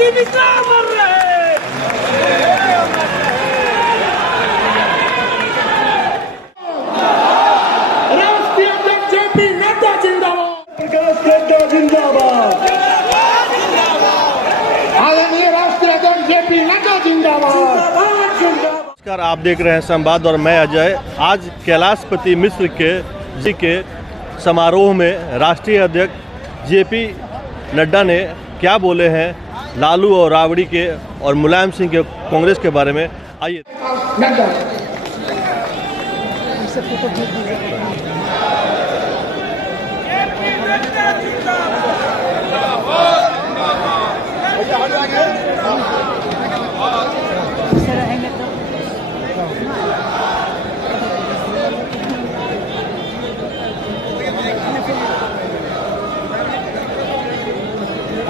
राष्ट्रीय अध्यक्ष जेपी नड्डा जिंदाबाद, प्रकाश नड्डा जिंदाबाद, आदरणीय राष्ट्रीय अध्यक्ष जेपी नड्डा जिंदाबाद। नमस्कार, आप देख रहे हैं संवाद और मैं अजय। आज कैलाशपति मिश्र जी के समारोह में राष्ट्रीय अध्यक्ष जेपी नड्डा ने क्या बोले हैं लालू और राबड़ी के और मुलायम सिंह के कांग्रेस के बारे में, आइए।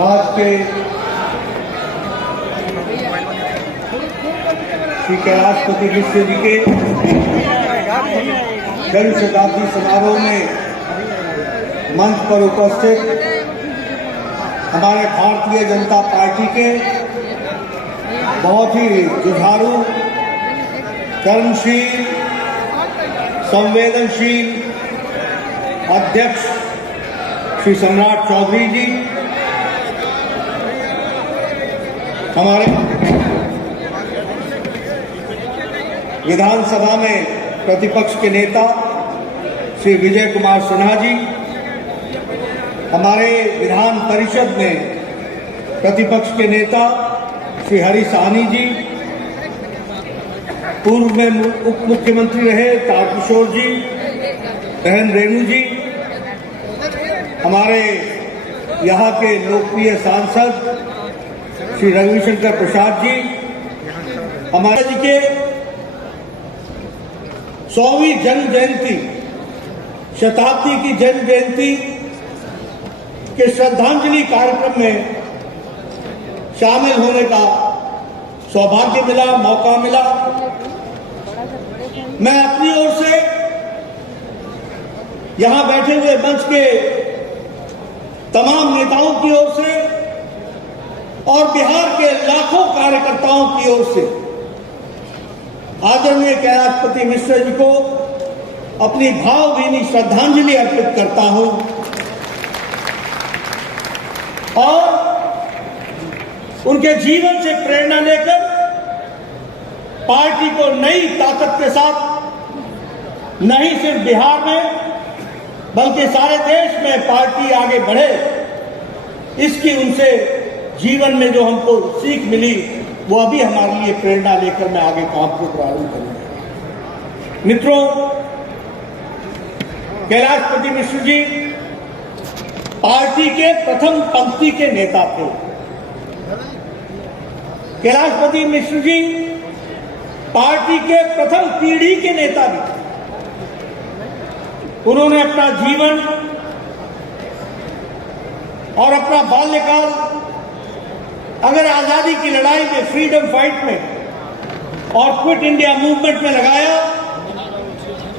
आज के श्री कैलाशपति मिश्र जी के जन्म शताब्दी समारोह में मंच पर उपस्थित हमारे भारतीय जनता पार्टी के बहुत ही जुझारू, कर्मशील, संवेदनशील अध्यक्ष श्री सम्राट चौधरी जी, हमारे विधानसभा में प्रतिपक्ष के नेता श्री विजय कुमार सिन्हा जी, हमारे विधान परिषद में प्रतिपक्ष के नेता श्री हरी साहनी जी, पूर्व में उप मुख्यमंत्री रहे तारकिशोर जी, बहन रेणु जी, हमारे यहाँ के लोकप्रिय सांसद श्री रविशंकर प्रसाद जी, हमारे जी के 100वीं जन्म जयंती, शताब्दी की जन्म जयंती के श्रद्धांजलि कार्यक्रम में शामिल होने का सौभाग्य मिला, मौका मिला। मैं अपनी ओर से यहां बैठे हुए मंच के तमाम नेताओं की ओर से और बिहार के लाखों कार्यकर्ताओं की ओर से आदरणीय कैलाशपति मिश्र जी को अपनी भावभीनी श्रद्धांजलि अर्पित करता हूं और उनके जीवन से प्रेरणा लेकर पार्टी को नई ताकत के साथ नहीं सिर्फ बिहार में बल्कि सारे देश में पार्टी आगे बढ़े, इसकी उनसे जीवन में जो हमको सीख मिली वो अभी हमारे लिए प्रेरणा लेकर मैं आगे काम को प्रारंभ करूंगा। मित्रों, कैलाशपति मिश्र जी पार्टी के प्रथम पंक्ति के नेता थे। कैलाशपति मिश्र जी पार्टी के प्रथम पीढ़ी के नेता भी थे। उन्होंने अपना जीवन और अपना बाल्यकाल अगर आजादी की लड़ाई में, फ्रीडम फाइट में और क्विट इंडिया मूवमेंट में लगाया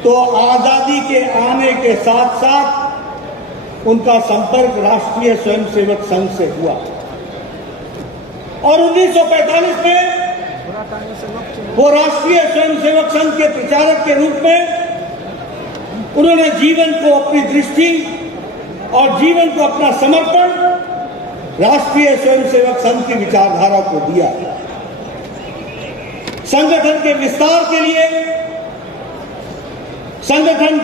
तो आजादी के आने के साथ साथ उनका संपर्क राष्ट्रीय स्वयंसेवक संघ से हुआ और 1945 में वो राष्ट्रीय स्वयंसेवक संघ के प्रचारक के रूप में उन्होंने जीवन को, अपनी दृष्टि और जीवन को अपना समर्पण राष्ट्रीय स्वयंसेवक संघ की विचारधारा को दिया। संगठन के विस्तार के लिए, संगठन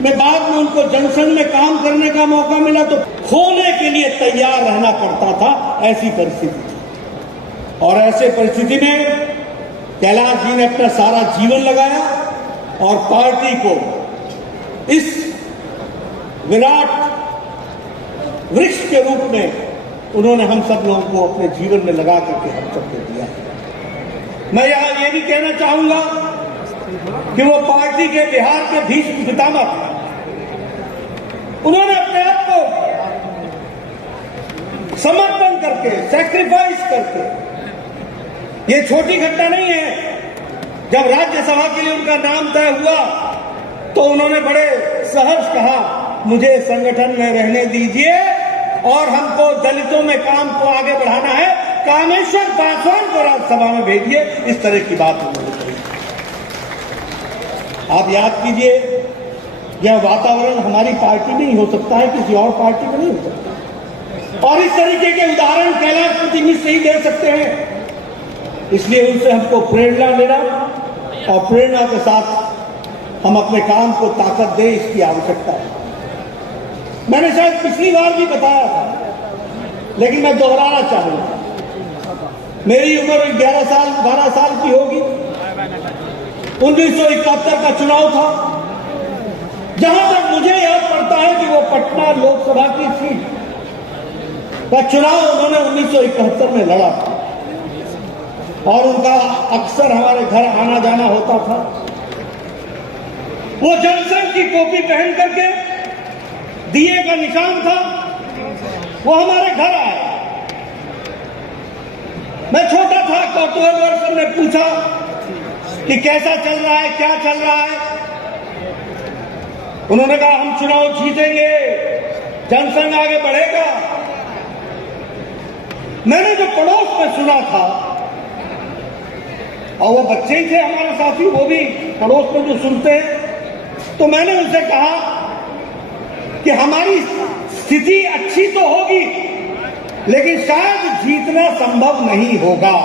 में बाद में उनको जनसंघ में काम करने का मौका मिला तो खोने के लिए तैयार रहना पड़ता था, ऐसी परिस्थिति थी। और ऐसे परिस्थिति में कैलाश जी ने अपना सारा जीवन लगाया और पार्टी को इस विराट वृक्ष के रूप में उन्होंने हम सब लोगों को अपने जीवन में लगा करके हम सबको दिया। मैं यहां ये भी कहना चाहूंगा कि वो पार्टी के बिहार के भीष्म पितामह थे। उन्होंने अपने आप को समर्पण करके, सैक्रिफाइस करके, ये छोटी घटना नहीं है। जब राज्यसभा के लिए उनका नाम तय हुआ तो उन्होंने बड़े सहर्ष कहा, मुझे संगठन में रहने दीजिए और हमको दलितों में काम को आगे बढ़ाना है कामेश्वर पासवान को राज्यसभा में भेजिए, इस तरह की बात उन्होंने कही। आप याद कीजिए, यह वातावरण हमारी पार्टी में ही हो सकता है, किसी और पार्टी में नहीं हो सकता। और इस तरीके के उदाहरण कैलाशपति मिश्र ही दे सकते हैं। इसलिए उनसे हमको प्रेरणा लेना और प्रेरणा के साथ हम अपने काम को ताकत दें, इसकी आवश्यकता है। मैंने शायद पिछली बार भी बताया था, लेकिन मैं दोहराना चाहूंगा। मेरी उम्र 12 साल की होगी। 1971 का चुनाव था। जहां तक मुझे याद पड़ता है कि वो पटना लोकसभा की सीट का चुनाव उन्होंने 1971 में लड़ा था और उनका अक्सर हमारे घर आना जाना होता था। वो जनसंघ की टोपी पहन करके, दिए का निशान था, वो हमारे घर आए। मैं छोटा था, कौतूहल वर्ष ने पूछा कि कैसा चल रहा है, क्या चल रहा है। उन्होंने कहा हम चुनाव जीतेंगे, जनसंघ आगे बढ़ेगा। मैंने जो पड़ोस में सुना था, और वो बच्चे ही थे हमारे साथी, वो भी पड़ोस में जो सुनते हैं, तो मैंने उनसे कहा कि हमारी स्थिति अच्छी तो होगी, लेकिन शायद जीतना संभव नहीं होगा।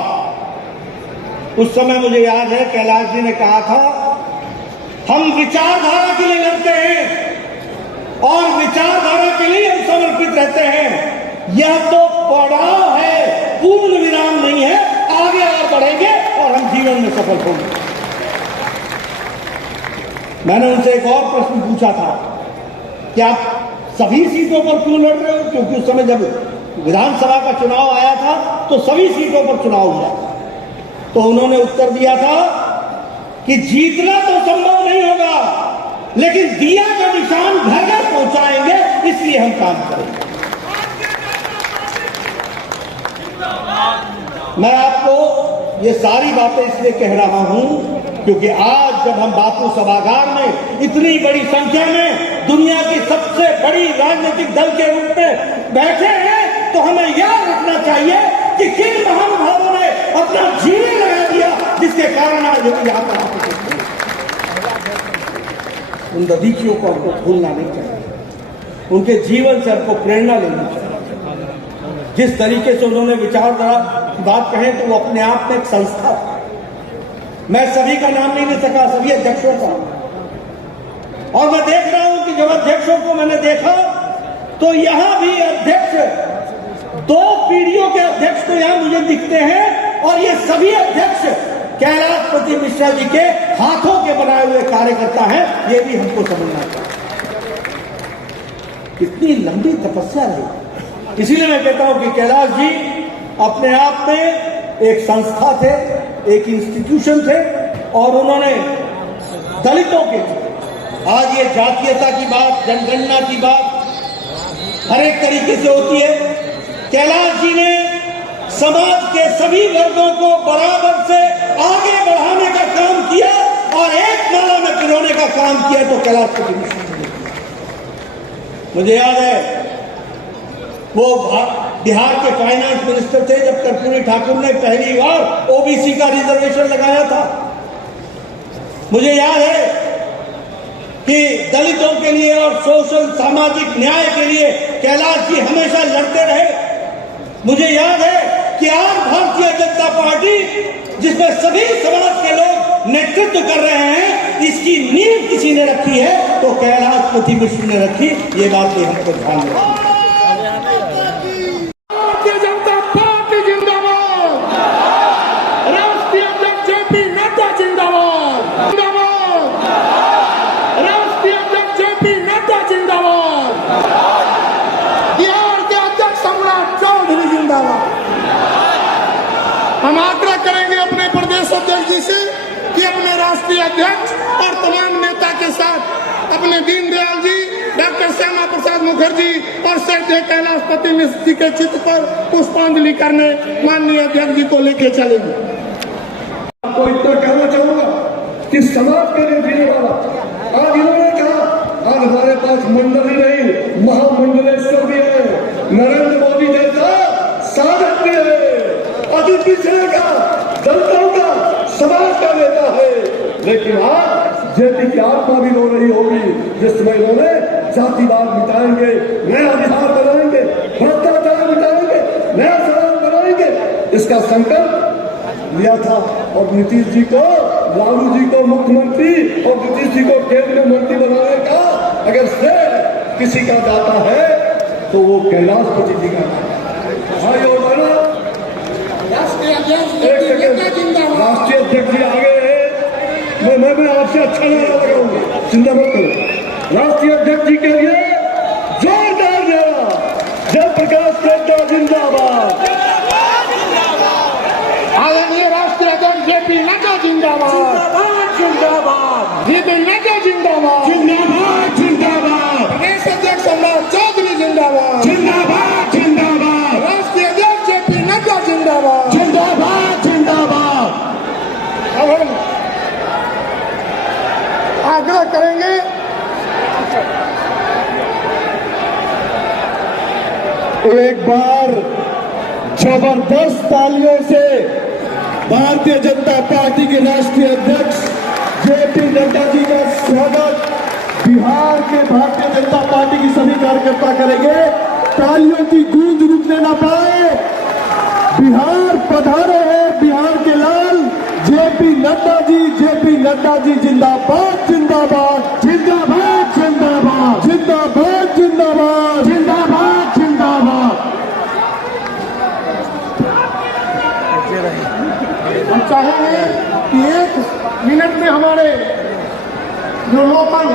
उस समय मुझे याद है कैलाश जी ने कहा था, हम विचारधारा के लिए लड़ते हैं और विचारधारा के लिए हम समर्पित रहते हैं। यह तो पड़ाव है, पूर्ण विराम नहीं है। आगे और बढ़ेंगे और हम जीवन में सफल होंगे। मैंने उनसे एक और प्रश्न पूछा था कि आप सभी सीटों पर क्यों लड़ रहे हो, क्योंकि उस समय जब विधानसभा का चुनाव आया था तो सभी सीटों पर चुनाव हुआ। तो उन्होंने उत्तर दिया था कि जीतना तो संभव नहीं होगा, लेकिन दिया का निशान घर घर पहुंचाएंगे, इसलिए हम काम करेंगे। मैं आपको ये सारी बातें इसलिए कह रहा हूं क्योंकि आज जब हम बापू सभागार में इतनी बड़ी संख्या में दुनिया की सबसे बड़ी राजनीतिक दल के रूप में बैठे हैं, तो हमें याद रखना चाहिए कि किन महानुभावों ने अपना जीवन लगा दिया, जिसके कारण आज हम यहां पर आ सकते हैं। उन दधीचियों को हमको भूलना नहीं चाहिए, उनके जीवन से हमको प्रेरणा लेनी चाहिए। जिस तरीके से उन्होंने विचारधारा की बात कहे, तो वो अपने आप में एक संस्था था। मैं सभी का नाम नहीं ले सका, सभी अध्यक्षों का, और मैं देख रहा हूं कि जब अध्यक्षों को मैंने देखा तो यहां भी अध्यक्ष, 2 पीढ़ियों के अध्यक्ष तो यहां मुझे दिखते हैं, और ये सभी अध्यक्ष कैलाशपति मिश्रा जी के हाथों के बनाए हुए कार्यकर्ता हैं। ये भी हमको समझना चाहिए। कितनी लंबी तपस्या रही। इसीलिए मैं कहता हूं कि कैलाश जी अपने आप में एक संस्था थे, एक इंस्टीट्यूशन थे, और उन्होंने दलितों के, आज ये जातीयता की बात, जनगणना की बात हर एक तरीके से होती है, कैलाश जी ने समाज के सभी वर्गों को बराबर से आगे बढ़ाने का काम किया और एक माला में पिरोने का काम किया। तो कैलाशपति मिश्रा जी, मुझे याद है वो बिहार के फाइनेंस मिनिस्टर थे जब कर्पूरी ठाकुर ने पहली बार ओबीसी का रिजर्वेशन लगाया था। मुझे याद है कि दलितों के लिए और सोशल सामाजिक न्याय के लिए कैलाश जी हमेशा लड़ते रहे। मुझे याद है कि आज भारतीय जनता पार्टी, जिसमें सभी समाज के लोग नेतृत्व कर रहे हैं, इसकी नींव किसी ने रखी है तो कैलाशपति मिश्र ने रखी। ये बात भी हमको ध्यान रखनी। भारतीय जनता पार्टी जिंदाबाद, राष्ट्रीय अध्यक्ष जेपी नड्डा जिंदाबाद, जिंदाबाद, राष्ट्रीय अध्यक्ष जेपी नड्डा जिंदाबाद, बिहार के अध्यक्ष सम्राट चौधरी जिंदाबाद। हम आग्रह करेंगे अपने प्रदेश अध्यक्ष जी से कि अपने राष्ट्रीय अध्यक्ष और तमाम नेता के साथ अपने दीनदयाल जी, डॉक्टर श्यामा प्रसाद मुखर्जी और श्रद्धेय कैलाशपति मिश्र जी के चित्र पर पुष्पांजलि करने माननीय अध्यक्ष जी को लेके चलेंगे। आपको इतना कहना चाहूंगा कि समाज के लिए जीने वाला, आज इन्होंने कहा, आज हमारे पास मंडल ही नहीं, महामंडलेश्वर भी है, नरेंद्र मोदी जैसा साधक भी है। अति पिछड़े का, दलितों का, समाज का नेता है। लेकिन आज जेपी की आत्मा भी रो रही होगी जिसमें इन्होंने जातिवाद मिटाएंगे, नया बिहार बनाएंगे, भ्रष्टाचार मिटाएंगे, नया समाज बनाएंगे, इसका संकल्प लिया था। और नीतीश जी को, लालू जी को मुख्यमंत्री और नीतीश जी को केंद्रीय मंत्री बनाने का अगर श्रेय किसी का जाता है तो वो कैलाशपति जी का भाई। और बहनों, राष्ट्रीय अध्यक्ष एक जेपी सेकंड, नड्डा जिंदाबाद। राष्ट्रीय अध्यक्ष जी आगे हैं। मैं आपसे अच्छा नारा लगाऊंगा, चिंता मत करो। राष्ट्रीय अध्यक्ष जी के लिए जोरदार नारा, जयप्रकाश नड्डा जिंदाबाद। आदरणीय राष्ट्रीय अध्यक्ष जेपी नड्डा जिंदाबाद। जिंदाबाद जेपी नड्डा जिंदाबाद। जिंदाबाद जिंदाबाद प्रदेश अध्यक्ष सम्राट चौधरी जिंदाबाद। जिंदाबाद जिंदाबाद राष्ट्रीय अध्यक्ष जेपी नड्डा जिंदाबाद। जिंदाबाद जिंदाबाद। अब हम आग्रह करेंगे एक बार जबरदस्त तालियों से भारतीय जनता पार्टी के राष्ट्रीय अध्यक्ष जेपी नड्डा जी का स्वागत बिहार के भारतीय जनता पार्टी की सभी कार्यकर्ता करेंगे। तालियों की गूंज रुकने ना पाए। बिहार पधारे हैं बिहार के लाल जेपी नड्डा जी जिंदाबाद जिंदाबाद जिंदाबाद जिंदाबाद जिंदाबाद जिंदाबाद जिंदाबाद जिंदाबाद। हम चाहेंगे कि 1 मिनट में हमारे जो लोकल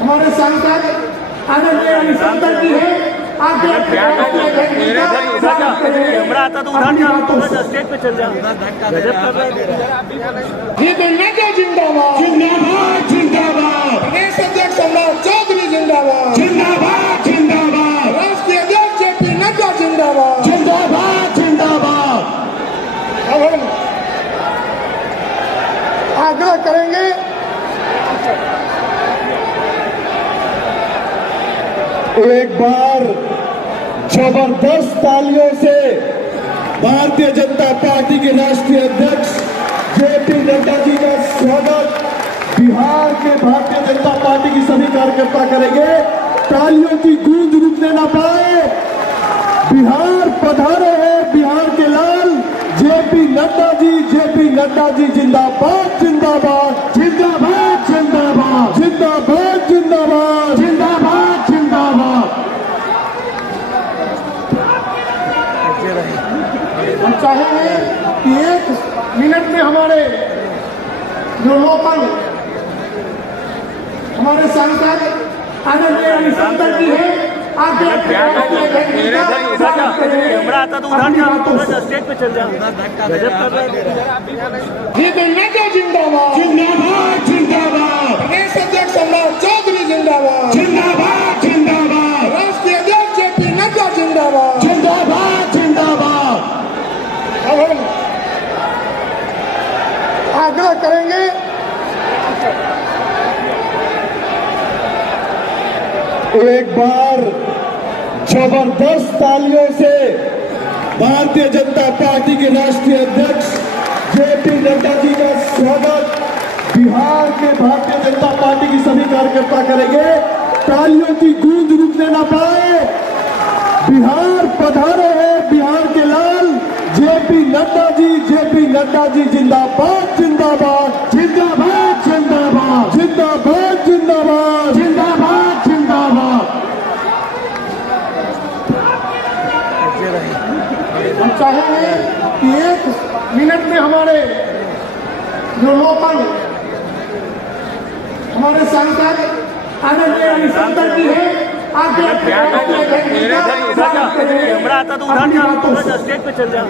हमारे सांसद आदरणीय हरिशंकर जी हैं आगे कैमरा आता तो उधर स्टेज पे चल जाओ। जेपी नड्डा जिंदाबाद। जिंदाबाद जिंदाबाद। प्रदेश अध्यक्ष सम्राट चौधरी जिंदाबाद। जिंदाबाद जिंदाबाद। राष्ट्रीय अध्यक्ष जेपी नड्डा जिंदाबाद। जिंदाबाद जिंदाबाद। अब हम आग्रह करेंगे एक बार जबरदस्त तालियों से भारतीय जनता पार्टी के राष्ट्रीय अध्यक्ष जेपी नड्डा जी का स्वागत बिहार के भारतीय जनता पार्टी की सभी कार्यकर्ता करेंगे। तालियों की गूंज रुकने ना पाए। बिहार पधारे हैं बिहार के लाल जेपी नड्डा जी जिंदाबाद जिंदाबाद जिंदाबाद जिंदाबाद जिंदाबाद जिंदाबाद जिंदाबाद जिंदाबाद। हम चाहेंगे कि 1 मिनट में हमारे जो लोकल हमारे सांसद आदरणीय हरिशंकर जी हैं आगे कैमरा आता तो उधर स्टेज पे चल जाओ। जेपी नड्डा जिंदाबाद। जिंदाबाद जिंदाबाद। प्रदेश अध्यक्ष सम्राट चौधरी जिंदाबाद। जिंदाबाद जिंदाबाद। राष्ट्रीय अध्यक्ष जेपी नड्डा जिंदाबाद। जिंदाबाद जिंदाबाद। अब हम आग्रह करेंगे एक बार जबरदस्त तालियों से भारतीय जनता पार्टी के राष्ट्रीय अध्यक्ष जेपी नड्डा जी का स्वागत बिहार के भारतीय जनता पार्टी की सभी कार्यकर्ता करेंगे। तालियों की गूंज रुकने ना पाए। बिहार पधारे हैं बिहार के लाल जेपी नड्डा जी जिंदाबाद जिंदाबाद जिंदाबाद जिंदाबाद जिंदाबाद जिंदाबाद जिंदाबाद जिंदाबाद। हम चाहेंगे कि 1 मिनट में हमारे जो लोकल हमारे सांसद आदरणीय हरिशंकर जी हैं आगे कैमरा आता तो उधर स्टेज पे चल जाओ।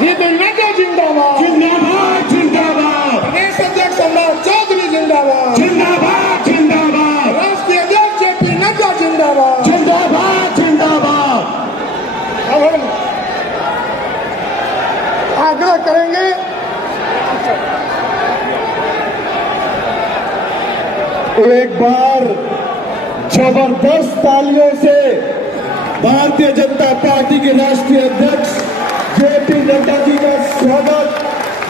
जेपी नड्डा जिंदाबाद। जिंदाबाद जिंदाबाद। प्रदेश अध्यक्ष सम्राट चौधरी जिंदाबाद। जिंदाबाद जिंदाबाद। राष्ट्रीय अध्यक्ष जेपी नड्डा जिंदाबाद। जिंदाबाद जिंदाबाद। अब हम आग्रह करेंगे एक बार जबरदस्त तालियों से भारतीय जनता पार्टी के राष्ट्रीय अध्यक्ष जेपी नड्डा जी का स्वागत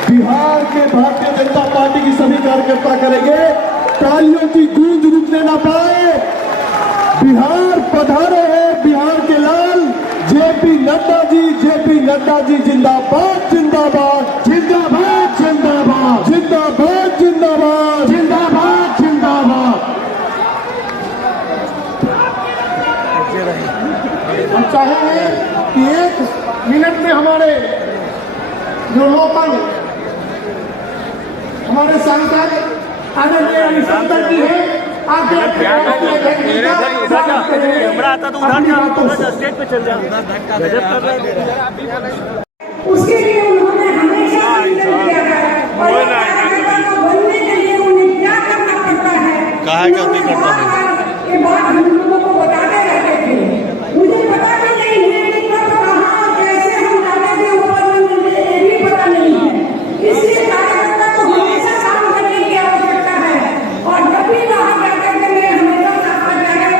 बिहार के भारतीय जनता पार्टी की सभी कार्यकर्ता करेंगे। तालियों की गूंज रुकने ना पाए। बिहार पधारे हैं बिहार के लाल जेपी नड्डा जी जिंदाबाद जिंदाबाद जिंदाबाद जिंदाबाद जिंदाबाद जिंदाबाद जिंदाबाद जिंदाबाद। हम चाहेंगे कि 1 मिनट में हमारे जो लोकल हमारे सांसद आदरणीय अनिशंकर जी हैं आगे स्टेज पे चल जाए। उसके लिए उन्होंने हमेशा आंदोलन किया है और बनने के लिए उन्हें क्या करना पड़ता है कहा क्या होती करता है ये बात हम लोगों को बताते रहते थे। मुझे पता भी नहीं है कि कब कहाँ और कैसे हम जाने के ऊपर मुझे ये भी पता नहीं है। इसलिए कार्यकर्ता को हमेशा काम करने की आवश्यकता है और जब भी बाहर जाकर के मैं हमेशा साथ जाए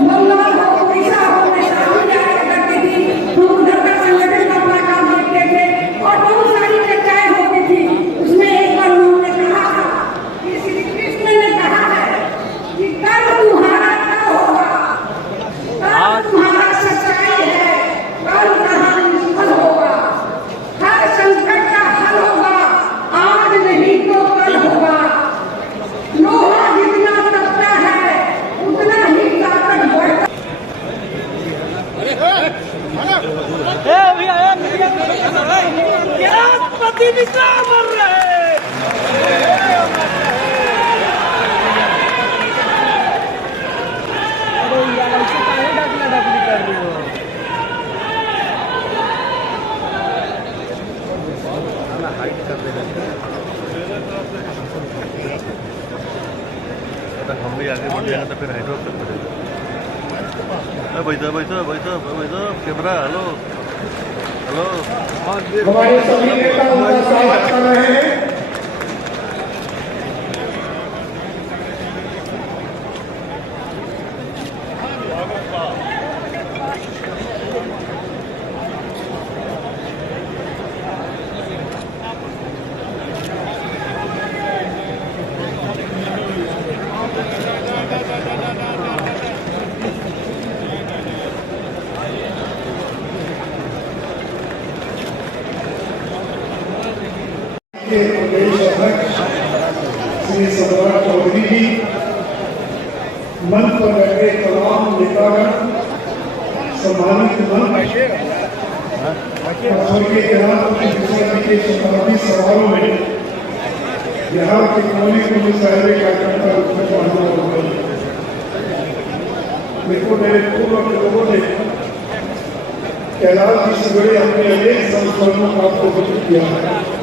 बंगाल हो उड़ीसा हो मैं सामने जाकर करती थी। हम उधर का संगठन का अपना काम देखते थे और बहुत सारी चर्चाएं होती थी। उसमें एक बार उन्होंने कहा था कि श्री कृष्ण ने कहा है कि कल तुम्हारा क्या होगा, कल तुम्हारा सच्चाई है, कल कहानी निष्फल होगा। हर संकट का हल होगा, आज नहीं तो कल होगा। लोहा जितना तपता है उतना ही ताकत बढ़ता हम भी आगे बढ़ जाएंगे तो फिर हाइड्रोप तक पड़ेगा। बैठो कैमरा। हेलो हमारे सभी नेता उनका स्वागत कर रहे हैं। के प्रदेश अध्यक्ष श्री सम्राट चौधरी जी, मंच पर बैठे तमाम नेतागण, सम्मानित मंच स्वर्गीय प्रधानमंत्री जी के शताब्दी समारोह में बिहार के कोने कोने सारे कार्यकर्ता देखो मेरे पूर्व के लोगों ने कैलाश जी से बड़े अपने अनेक संस्थानों का आपको जिक्र किया है।